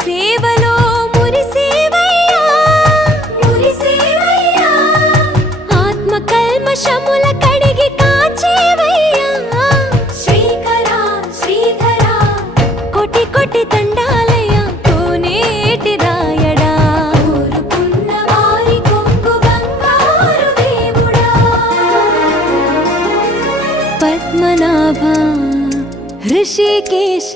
సేవలో మురిసేవయ్యా మురిసేవయ్యా ఆత్మ కల్మషముల కడిగి కాచేవయ్యా శ్రీకరా శ్రీధరా కోటి కోటి దండాలయ్యా కోనేటి రాయడా కోరుకున్న వారి కొంగు బంగారు దేవుడా పద్మనాభ ऋषिकेश